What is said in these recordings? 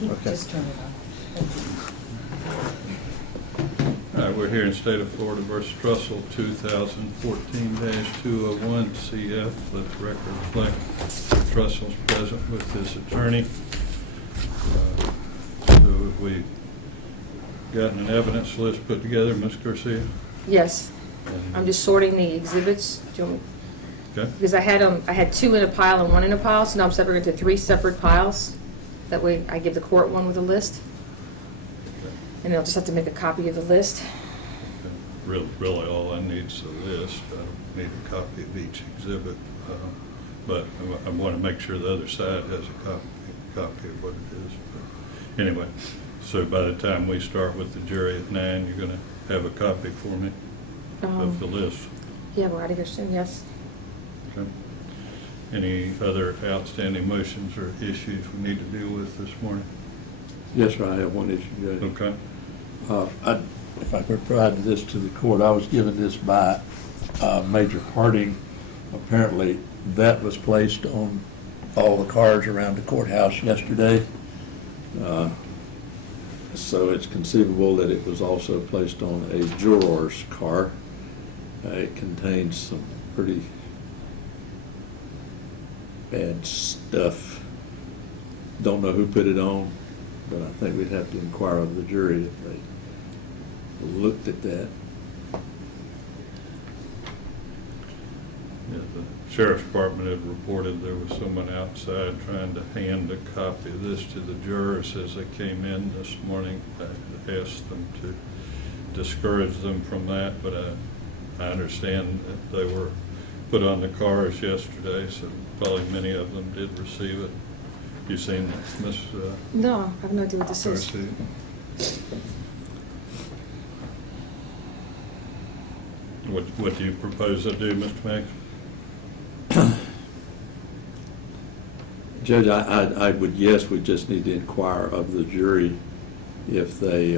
Okay. Just turn it on. All right, we're here in State of Florida versus Trussell, 2014-201 CF. Let the record reflect Trussell's present with his attorney. So have we gotten an evidence list put together, Ms. Garcia? Yes, And- I'm just sorting the exhibits. Do you want me- Okay. Because I had two in a pile and one in a pile, so now I'm separating into three separate piles. That way I give the court one with a list, and they'll just have to make a copy of the list. Really, all I need is a list. I don't need a copy of each exhibit, but I want to make sure the other side has a copy of what it is. But anyway, so by the time we start with the jury at 9, you're going to have a copy for me of the list. Yeah, we're out of here soon, yes. Okay. Any other outstanding motions or issues we need to deal with this morning? Yes, sir, I have one issue, Judge. Okay. If I could provide this to the court, I was given this by Major Harding. Apparently, that was placed on all the cars around the courthouse yesterday. So it's conceivable that it was also placed on a juror's car. It contains some pretty bad stuff. Don't know who put it on, but I think we'd have to inquire of the jury if they looked at that. Yeah, the sheriff's department had reported there was someone outside trying to hand a copy of this to the jurors as they came in this morning. I asked them to discourage them from that, but I understand that they were put on the cars yesterday, so probably many of them did receive it. You seen this, Ms. No, I have no idea what this is. Garcia? What do you propose I do, Mr. Max? Judge, I would, yes, we just need to inquire of the jury if they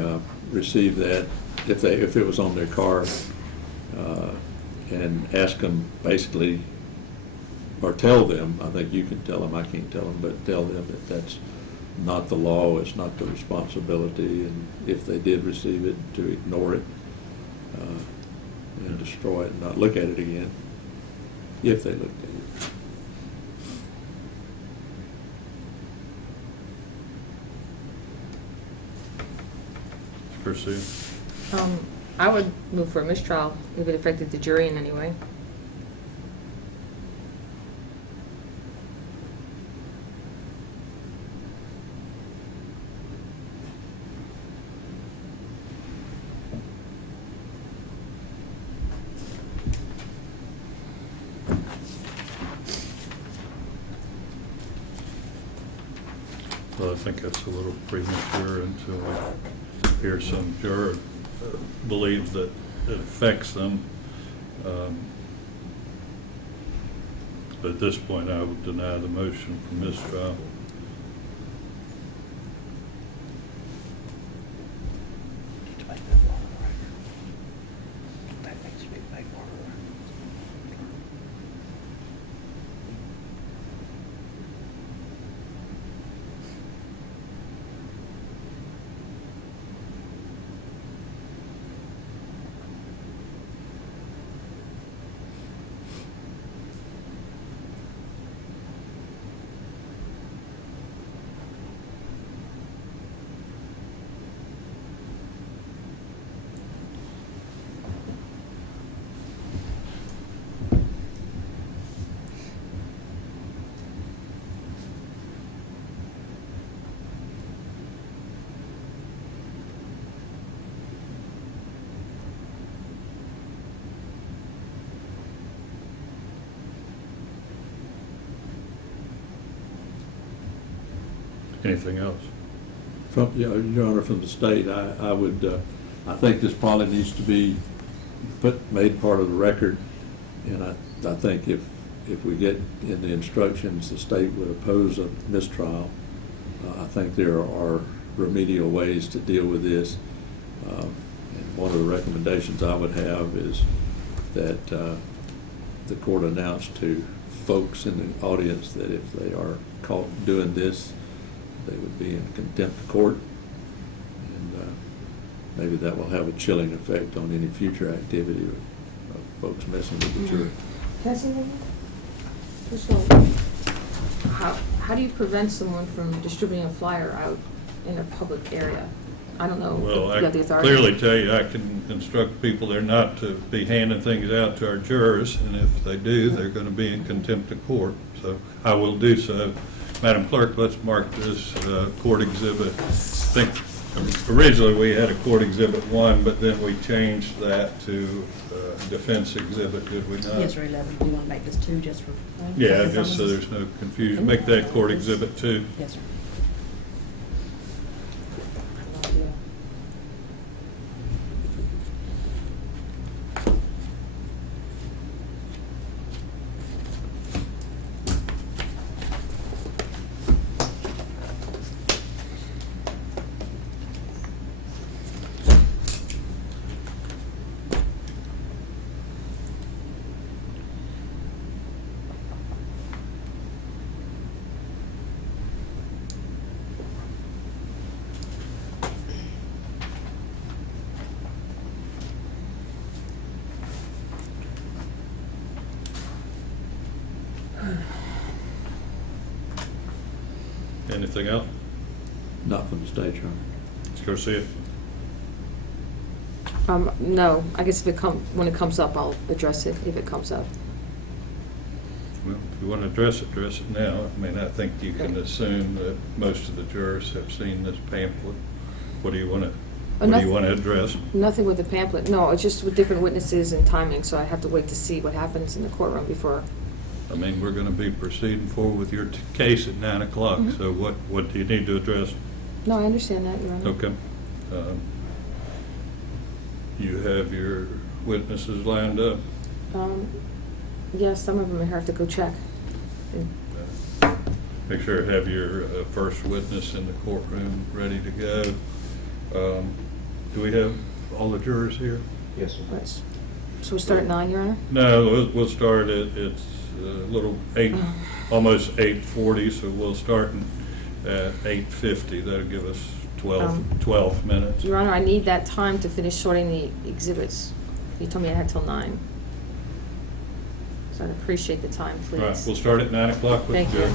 received that, if it was on their car, and ask them basically, or tell them, I think you can tell them, I can't tell them, but tell them that that's not the law, it's not the responsibility, and if they did receive it, to ignore it and destroy it and not look at it again, if they looked at it. Pursue. I would move for a mistrial if it affected the jury in any way. Well, I think that's a little premature until we hear some juror believes that it affects them. But at this point, I would deny the motion for mistrial. Anything else? From, Your Honor, from the state, I would, I think this probably needs to be made part of the record, and I think if we get in the instructions, the state would oppose a mistrial. I think there are remedial ways to deal with this, and one of the recommendations I would have is that the court announce to folks in the audience that if they are caught doing this, they would be in contempt of court. And maybe that will have a chilling effect on any future activity of folks messing with the jury. Can I say that? First of all, how do you prevent someone from distributing a flyer out in a public area? I don't know Well, if I you have the authority. clearly tell you, I can instruct people they're not to be handing things out to our jurors, and if they do, they're going to be in contempt of court. So I will do so. Madam Clerk, let's mark this court exhibit. I think originally we had a court exhibit 1, but then we changed that to defense exhibit, did we not? Yes, or 11. Do you want to make this 2 just for? Yeah, just so there's no confusion. Make that court exhibit 2. Yes, sir. No idea. Anything else? Not from the state, Your Honor. Let's go see it. No, I guess when it comes up, I'll address it if it comes up. Well, if you want to address it now. I mean, I think you can assume that most of the jurors have seen this pamphlet. What do you want to address? Nothing with the pamphlet. No, it's just with different witnesses and timing, so I have to wait to see what happens in the courtroom before. I mean, we're going to be proceeding forward with your case at 9 o'clock, so what do you need to address? No, I understand that, Your Honor. Okay. You have your witnesses lined up? Yes, some of them I have to go check. Make sure to have your first witness in the courtroom ready to go. Do we have all the jurors here? Yes, sir. Right. So we start at 9, Your Honor? No, we'll start it's a little almost 8:40, so we'll start at 8:50. That'll give us 12 minutes. Your Honor, I need that time to finish sorting the exhibits. You told me I had till 9. So I'd appreciate the time, please. Right, we'll start at 9 o'clock with Thank the you. jury.